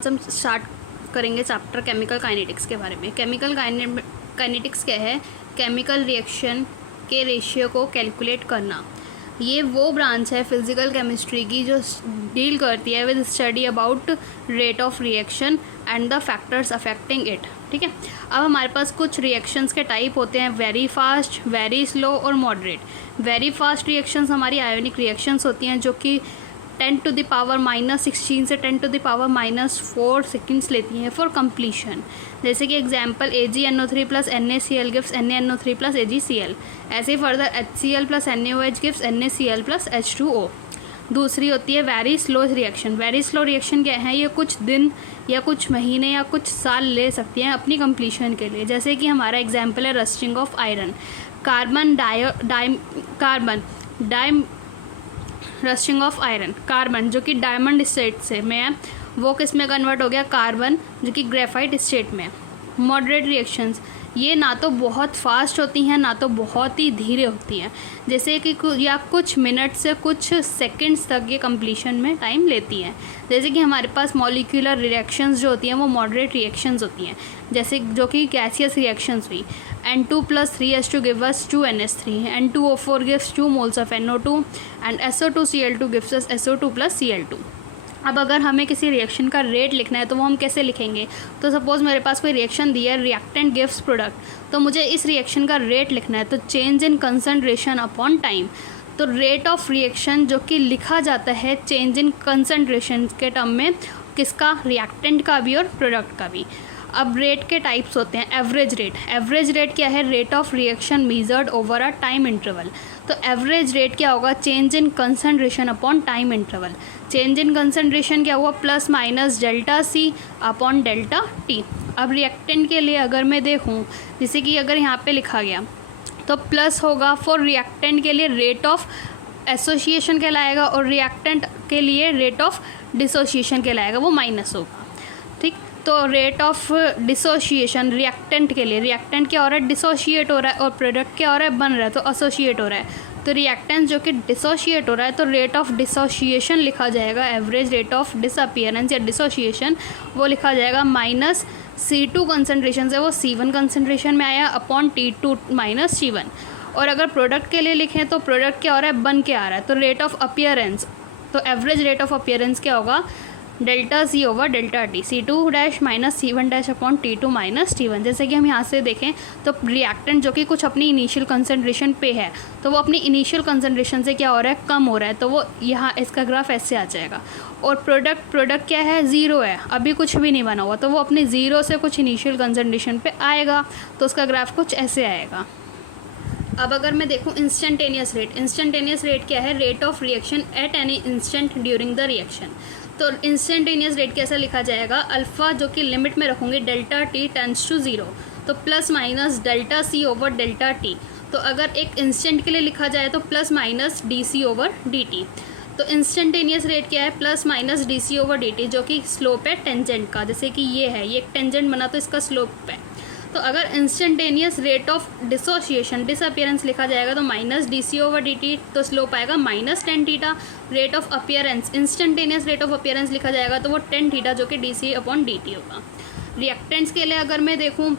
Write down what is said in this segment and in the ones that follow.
हम स्टार्ट करेंगे chapter chemical kinetics के बारे में। केमिकल काइनेटिक्स क्या है? केमिकल रिएक्शन के रेशियो को कैलकुलेट करना। ये वो ब्रांच है फिजिकल केमिस्ट्री की जो डील करती है with study about rate of reaction and the factors affecting it. ठीक है, अब हमारे पास कुछ रिएक्शंस के टाइप होते हैं, वेरी फास्ट, वेरी स्लो और मॉडरेट। वेरी फास्ट रिएक्शंस हमारी आयोनिक रिएक्शंस होती हैं जो कि 10 to the power -16 से 10 to the power -4 सेकेंड्स लेती हैं फॉर कंप्लीशन। जैसे कि example AgNO3 plus NaCl gives NaNO3 plus AgCl। ऐसे further HCl plus NaOH gives NaCl plus H2O। दूसरी होती है very slow reaction. Very slow reaction क्या है? ये कुछ दिन या कुछ महीने या कुछ साल ले सकती हैं अपनी कंप्लीशन के लिए। जैसे कि हमारा एग्जाम्पल है rusting of iron. Rusting of iron, carbon जो कि डायमंड स्टेट से में है वो किस में कन्वर्ट हो गया? कार्बन जो कि ग्रेफाइट स्टेट में है। मॉडरेट रिएक्शंस ये ना तो बहुत फास्ट होती हैं ना तो बहुत ही धीरे होती हैं, जैसे कि या कुछ मिनट से कुछ सेकंड्स तक ये कंप्लीशन में टाइम लेती हैं। जैसे कि हमारे पास मॉलिक्यूलर रिएक्शंस जो होती हैं वो मॉडरेट रिएक्शंस होती हैं, जैसे जो कि गैसियस रिएक्शंस हुई। N2 + 3H2 gives us 2NH3, N2O4 gives 2 moles of NO2 and SO2Cl2 gives us SO2 + Cl2। अब अगर हमें किसी रिएक्शन का रेट लिखना है तो वो हम कैसे लिखेंगे? तो सपोज़ मेरे पास कोई रिएक्शन दी है, रिएक्टेंट गिव्स प्रोडक्ट, तो मुझे इस रिएक्शन का रेट लिखना है तो change in concentration upon time. तो रेट ऑफ रिएक्शन जो कि लिखा जाता है चेंज इन कंसनट्रेशन के टर्म में, किसका? रिएक्टेंट का भी और प्रोडक्ट का भी। अब रेट के टाइप्स होते हैं। एवरेज रेट, एवरेज रेट क्या है? Rate of reaction measured over a time interval. तो एवरेज रेट क्या होगा? Change in concentration upon time interval. Change in concentration क्या हुआ? Plus minus delta C upon delta T. अब रिएक्टेंट के लिए अगर मैं देखूं, जैसे कि अगर यहाँ पे लिखा गया तो प्लस होगा फॉर रिएक्टेंट के लिए रेट ऑफ एसोसिएशन कहलाएगा और रिएक्टेंट के लिए रेट ऑफ डिसोसिएशन कहलाएगा, वो माइनस होगा। ठीक, तो रेट ऑफ डिसोशिएशन रिएक्टेंट के लिए, रिएक्टेंट क्या हो रहा है? डिसोशिएट हो रहा है, और प्रोडक्ट क्या हो रहा है? बन रहा है, तो एसोसिएट हो रहा है। तो रिएक्टेंट जो कि डिसोशिएट हो रहा है तो रेट ऑफ डिसोशिएशन लिखा जाएगा, एवरेज रेट ऑफ डिसअपियरेंस या डिसोशिएशन वो लिखा जाएगा माइनस C2 कंसनट्रेशन से वो C1 कंसनट्रेशन में आया अपॉन T2 माइनस C1। और अगर प्रोडक्ट के लिए लिखें तो प्रोडक्ट क्या हो रहा है? बन के आ रहा है, तो रेट ऑफ अपीयरेंस, तो एवरेज रेट ऑफ अपीयरेंस क्या होगा? Delta C over delta T, C2- minus C1- upon T2 minus T1। जैसे कि हम यहाँ से देखें तो रिएक्टेंट जो कि कुछ अपनी इनिशियल कंसनट्रेशन पे है तो वो अपनी इनिशियल कंसनट्रेशन से क्या हो रहा है? कम हो रहा है, तो वो यहाँ इसका ग्राफ ऐसे आ जाएगा। और प्रोडक्ट क्या है? ज़ीरो है, अभी कुछ भी नहीं बना हुआ, तो वो अपनी ज़ीरो से कुछ इनिशियल कंसनट्रेशन पे आएगा, तो उसका ग्राफ कुछ ऐसे आएगा। अब अगर मैं देखूँ इंस्टेंटेनियस रेट, इंस्टेंटेनियस रेट क्या है? Rate of reaction at any instant during the reaction. तो इंस्टेंटेनियस रेट कैसा लिखा जाएगा? अल्फ़ा जो कि लिमिट में रखूँगी डेल्टा T टेंड्स टू 0, तो plus minus delta C over delta T। तो अगर एक इंस्टेंट के लिए लिखा जाए तो plus minus DC over DT। तो इंस्टेंटेनियस रेट क्या है? Plus minus DC over DT, जो कि स्लोप है टेंजेंट का। जैसे कि ये है, ये एक टेंजेंट बना तो इसका स्लोप है। तो अगर instantaneous rate of dissociation disappearance लिखा जाएगा तो माइनस DC ओवर DT, तो स्लोप आएगा minus tan theta. Rate of appearance, instantaneous rate of appearance लिखा जाएगा तो वो 10 थीटा जो कि DC अपॉन DT होगा। रिएक्टेंट्स के लिए अगर मैं देखूँ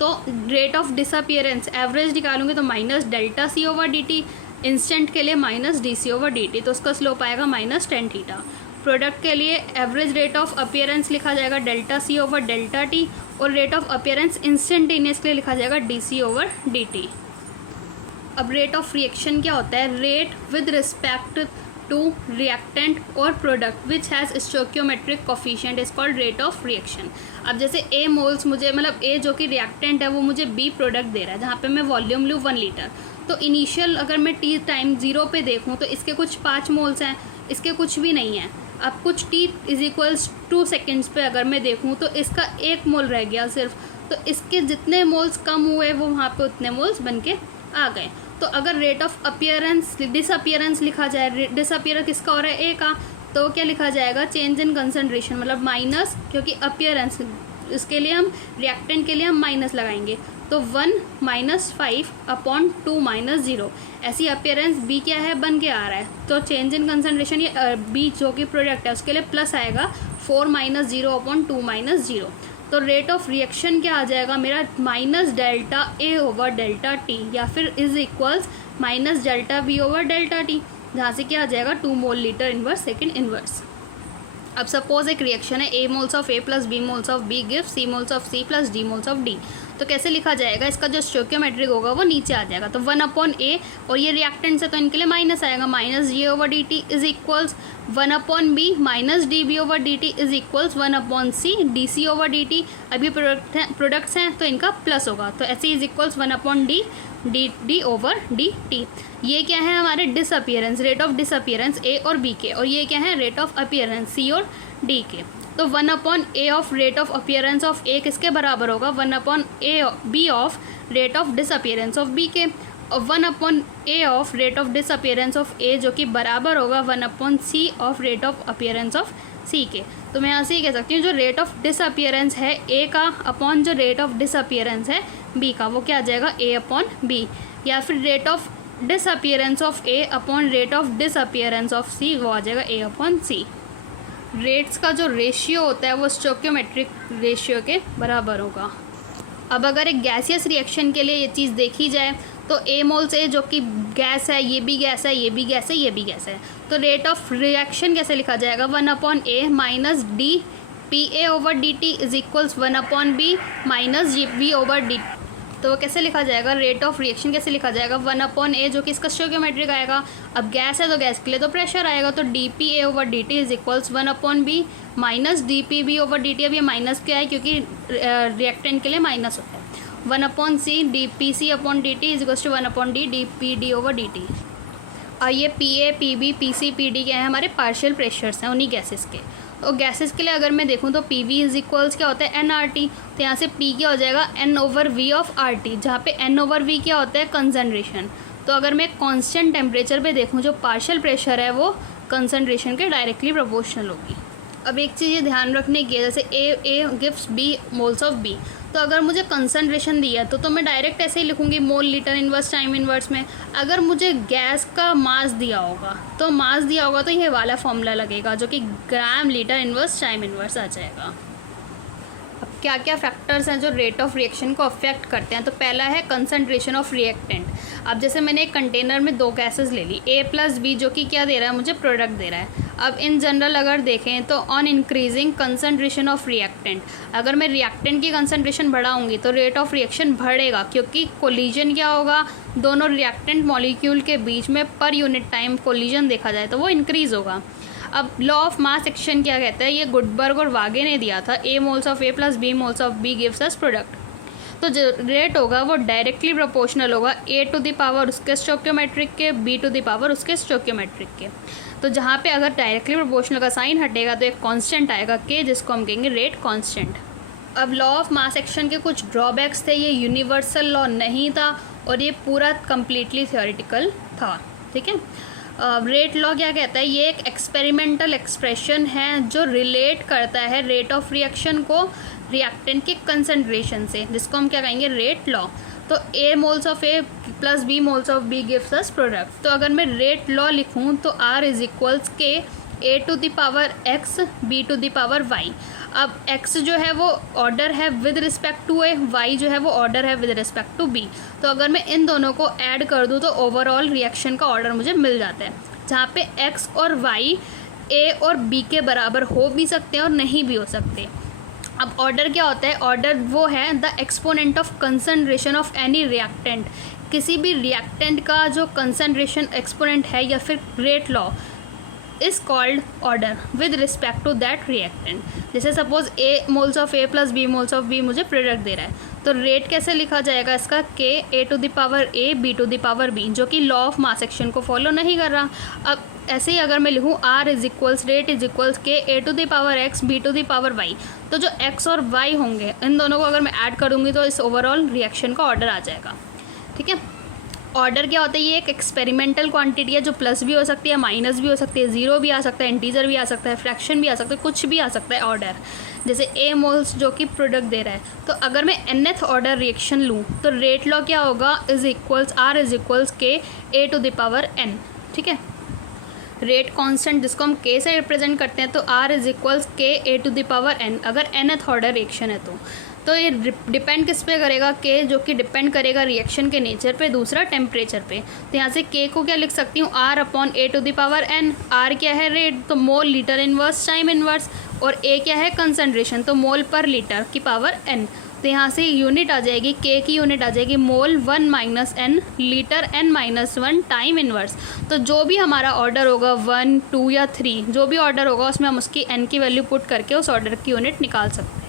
तो रेट ऑफ डिसअपियरेंस एवरेज निकालूंगी तो minus delta C over DT, instant के लिए माइनस DC ओवर DT, तो उसका स्लोप आएगा माइनस 10 थीटा। प्रोडक्ट के लिए एवरेज रेट ऑफ अपीयरेंस लिखा जाएगा delta C over delta T, और रेट ऑफ अपीयरेंस इंस्टेंटेनियस के लिए लिखा जाएगा DC ओवर DT। अब रेट ऑफ रिएक्शन क्या होता है? Rate with respect to reactant और product which has stoichiometric coefficient is called rate of reaction. अब जैसे A मोल्स मुझे, मतलब A जो कि रिएक्टेंट है वो मुझे B प्रोडक्ट दे रहा है, जहाँ पे मैं वॉल्यूम लूँ 1 लीटर, तो इनिशियल अगर मैं T टाइम 0 पे देखूँ तो इसके कुछ 5 मोल्स हैं, इसके कुछ भी नहीं है। अब कुछ T = 2 सेकेंड्स पे अगर मैं देखूँ तो इसका 1 मोल रह गया सिर्फ, तो इसके जितने मोल्स कम हुए वो वहाँ पे उतने मोल्स बन के आ गए। तो अगर रेट ऑफ अपीयरेंस डिसअपियरेंस लिखा जाए, डिसअपियर किसका हो रहा है? A का, तो क्या लिखा जाएगा? चेंज इन कंसनट्रेशन, मतलब माइनस, क्योंकि अपीयरेंस इसके लिए हम रिएक्टेंट के लिए हम माइनस लगाएंगे, तो 1 - 5 अपॉन 2 - 0। ऐसी अपीयरेंस बी क्या है? बन के आ रहा है, तो चेंज इन कंसनट्रेशन ये बी जो कि प्रोडक्ट है उसके लिए प्लस आएगा 4 माइनस 0 अपॉन 2 माइनस 0। तो रेट ऑफ रिएक्शन क्या आ जाएगा मेरा, minus delta A over delta T, या फिर is equals minus delta B over delta T, जहाँ से क्या आ जाएगा 2 mole litre inverse second inverse. अब सपोज एक रिएक्शन है, A moles of A plus B moles of B give C moles of C plus D moles of D. तो कैसे लिखा जाएगा, इसका जो स्टोइकियोमेट्रिक होगा वो नीचे आ जाएगा। तो 1 अपॉन ए, और ये रिएक्टेंट्स है तो इनके लिए माइनस आएगा, minus D over D T is equals 1 upon B minus D B over D T is equals 1 upon C D C over D T. अभी प्रोडक्ट्स हैं तो इनका प्लस होगा, तो ऐसे is equals 1 upon D D D over D T. ये क्या है हमारे disappearance, rate of disappearance A और बी के, और ये क्या है रेट ऑफ अपीयरेंस सी और डी के। तो 1 upon A of rate of appearance of A किसके बराबर होगा, 1 upon A B of rate of disappearance of B के, और 1 upon A of rate of disappearance of A जो कि बराबर होगा 1 upon C of rate of appearance of C के। तो मैं यहाँ से ये कह सकती हूँ जो रेट ऑफ डिसअपियरेंस है ए का अपॉन जो रेट ऑफ डिसअपियरेंस है बी का, वो क्या आ जाएगा ए अपॉन बी, या फिर rate of disappearance of A upon rate of disappearance of C, वो आ जाएगा ए अपॉन सी। रेट्स का जो रेशियो होता है वो स्टोइकियोमेट्रिक रेशियो के बराबर होगा। अब अगर एक गैसियस रिएक्शन के लिए ये चीज़ देखी जाए तो ए मोल्स ए जो कि गैस है, ये भी गैस है, ये भी गैस है, ये भी गैस है, तो रेट ऑफ रिएक्शन कैसे लिखा जाएगा, 1 upon A minus D P A over D T is equals 1 upon B minus G B over D. तो वो कैसे लिखा जाएगा, रेट ऑफ रिएक्शन कैसे लिखा जाएगा, 1 अपॉन ए जो कि इसका स्टोइकियोमेट्रिक आएगा। अब गैस है तो गैस के लिए तो प्रेशर आएगा, तो D P A over D T is equals 1 upon B minus D P B over D T. अब ये माइनस क्या है क्योंकि रिएक्टेंट के लिए माइनस होता है। 1 upon C D P C upon D T is equals to 1 upon D D P D over D T. और ये P A P B P C P D क्या है, हमारे पार्शियल प्रेशर्स हैं उन्हीं गैसेस के। तो गैसेस के लिए अगर मैं देखूँ तो पी वी इज इक्वल्स क्या होता है एन आर टी, तो यहाँ से पी क्या हो जाएगा N over V of R T, जहाँ पे एन ओवर वी क्या होता है कंसनट्रेशन। तो अगर मैं कांस्टेंट टेम्परेचर पे देखूँ जो पार्शियल प्रेशर है वो कंसनट्रेशन के डायरेक्टली प्रोपोर्शनल होगी। अब एक चीज़ ये ध्यान रखने की है, जैसे A gives B moles of B, तो अगर मुझे कंसनट्रेशन दिया तो मैं डायरेक्ट ऐसे ही लिखूँगी मोल लीटर इन्वर्स टाइम इन्वर्स में। अगर मुझे गैस का मास दिया होगा तो ये वाला फॉर्मूला लगेगा जो कि ग्राम लीटर इन्वर्स टाइम इन्वर्स आ जाएगा। अब क्या क्या फैक्टर्स हैं जो रेट ऑफ रिएक्शन को अफेक्ट करते हैं, तो पहला है कंसनट्रेशन ऑफ रिएक्टेंट। अब जैसे मैंने एक कंटेनर में 2 गैसेस ले ली, ए प्लस बी जो कि क्या दे रहा है मुझे प्रोडक्ट दे रहा है। अब इन जनरल अगर देखें तो on increasing concentration of reactant, अगर मैं रिएक्टेंट की कंसनट्रेशन बढ़ाऊंगी तो रेट ऑफ रिएक्शन बढ़ेगा, क्योंकि कोलिजन क्या होगा दोनों रिएक्टेंट मॉलिक्यूल के बीच में पर यूनिट टाइम कोलिजन देखा जाए तो वो इंक्रीज़ होगा। अब लॉ ऑफ मास एक्शन क्या कहता है, ये गुडबर्ग और वागे ने दिया था, A moles of A plus B moles of B gives us product. तो जो रेट होगा वो डायरेक्टली प्रोपोर्शनल होगा ए टू द पावर उसके स्टोइकियोमेट्रिक के, बी टू द पावर उसके स्टोइकियोमेट्रिक के। तो जहाँ पे अगर डायरेक्टली प्रोपोर्शनल का साइन हटेगा तो एक कांस्टेंट आएगा के, जिसको हम कहेंगे रेट कांस्टेंट। अब लॉ ऑफ मास एक्शन के कुछ ड्रॉबैक्स थे, ये यूनिवर्सल लॉ नहीं था और ये पूरा कम्प्लीटली थियोरेटिकल था, ठीक है। रेट लॉ क्या कहता है, ये एक एक्सपेरिमेंटल एक्सप्रेशन है जो रिलेट करता है रेट ऑफ रिएक्शन को रिएक्टेंट के कंसनट्रेशन से, जिसको हम क्या कहेंगे रेट लॉ। तो A moles of A plus B moles of B gives us product. तो अगर मैं रेट लॉ लिखूँ तो are is equals K A to the power X B to the power Y. अब x जो है वो ऑर्डर है with respect to A, y जो है वो ऑर्डर है विद रिस्पेक्ट टू b। तो अगर मैं इन दोनों को ऐड कर दूँ तो ओवरऑल रिएक्शन का ऑर्डर मुझे मिल जाता है, जहाँ पे x और y a और b के बराबर हो भी सकते हैं और नहीं भी हो सकते। अब ऑर्डर क्या होता है, ऑर्डर वो है the exponent of concentration of any reactant. किसी भी रिएक्टेंट का जो कंसनट्रेशन एक्सपोनेंट है या फिर rate law is called order with respect to that reactant. जैसे suppose A moles of A plus B moles of B मुझे प्रोडक्ट दे रहा है, तो रेट कैसे लिखा जाएगा इसका, K A to the power A B to the power B, जो कि लॉ ऑफ मास एक्शन को फॉलो नहीं कर रहा। अब ऐसे ही अगर मैं लिखूँ R is equals rate is equals K A to the power X B to the power Y, तो जो एक्स और वाई होंगे इन दोनों को अगर मैं ऐड करूँगी तो इस ओवरऑल रिएक्शन का ऑर्डर आ जाएगा, ठीक है। ऑर्डर क्या होता है, ये एक एक्सपेरिमेंटल क्वांटिटी है जो प्लस भी हो सकती है माइनस भी हो सकती है, ज़ीरो भी आ सकता है, इंटीजर भी आ सकता है, फ्रैक्शन भी आ सकता है, कुछ भी आ सकता है ऑर्डर। जैसे ए मोल्स जो कि प्रोडक्ट दे रहा है, तो अगर मैं nth ऑर्डर रिएक्शन लूँ तो रेट लॉ क्या होगा, is equals R is equals K A to the power n, ठीक है। रेट कांस्टेंट जिसको हम के से रिप्रेजेंट करते हैं, तो are is equals K A to the power N, अगर nth ऑर्डर रिएक्शन है तो ये डिपेंड किस पे करेगा, के, जो कि डिपेंड करेगा रिएक्शन के नेचर पे, दूसरा टेम्परेचर पे। तो यहाँ से के को क्या लिख सकती हूँ, R upon A to the power N. R क्या है, रेट, तो mole litre inverse time inverse, और ए क्या है, कंसनट्रेशन, तो मोल पर लीटर की पावर एन। तो यहाँ से यूनिट आ जाएगी, के की यूनिट आ जाएगी mole 1 minus N, litre n minus 1 time inverse. तो जो भी हमारा ऑर्डर होगा 1, 2 या 3, जो भी ऑर्डर होगा उसमें हम उसकी n की वैल्यू पुट करके उस ऑर्डर की यूनिट निकाल सकते हैं।